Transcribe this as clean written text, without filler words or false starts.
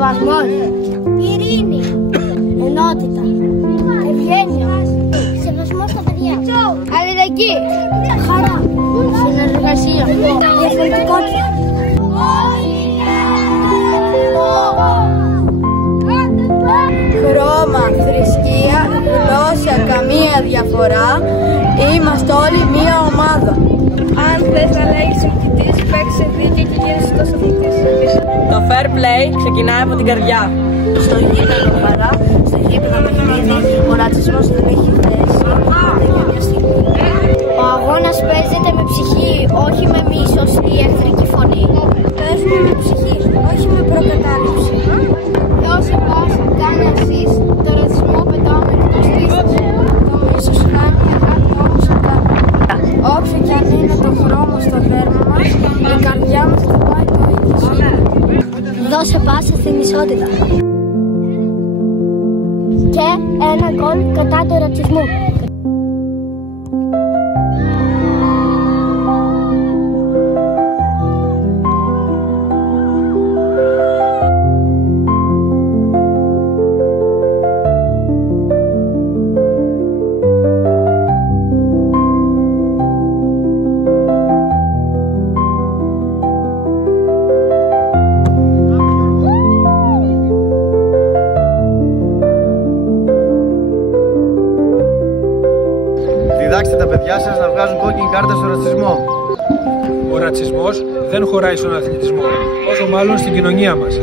Σεβασμός, ειρήνη, ενότητα, ευγένεια, σεβασμός στα παιδιά, αλληλεγγύη, χαρά, συνεργασία, διαφορετικότητα. Χρώμα, θρησκεία, γλώσσα, καμία διαφορά. Είμαστε όλοι μία ομάδα. Αν θες να λέγεις νικητής, παίξε δίκαια και γίνεις σωστός αθλητής. Το fair play ξεκινάει από την καρδιά. Στο γήπεδο παρά, στο γήπεδο παιχνίδι, ο ρατσισμός δεν έχει θέση. Ο αγώνας παίζεται με ψυχή, όχι με μίσος ή εχθρική φωνή. Παίζουμε με ψυχή, όχι με προκατάληψη. Δώσε πώς κάνει ασύς, το ρατσισμό πετάμε εκτός λίστας. Το μίσος χάνει αγάπη όμως αγάπη. Όποιο κι αν είναι το χρώμα στο δέρμα μας, η καρδιά μας θα πάει το ίδιο. Δώσε πάσα στην ισότητα. Και ένα γκολ κατά του ρατσισμού. Διδάξτε τα παιδιά σας να βγάζουν κόκκινη κάρτα στο ρατσισμό. Ο ρατσισμός δεν χωράει στον αθλητισμό, όσο μάλλον στην κοινωνία μας.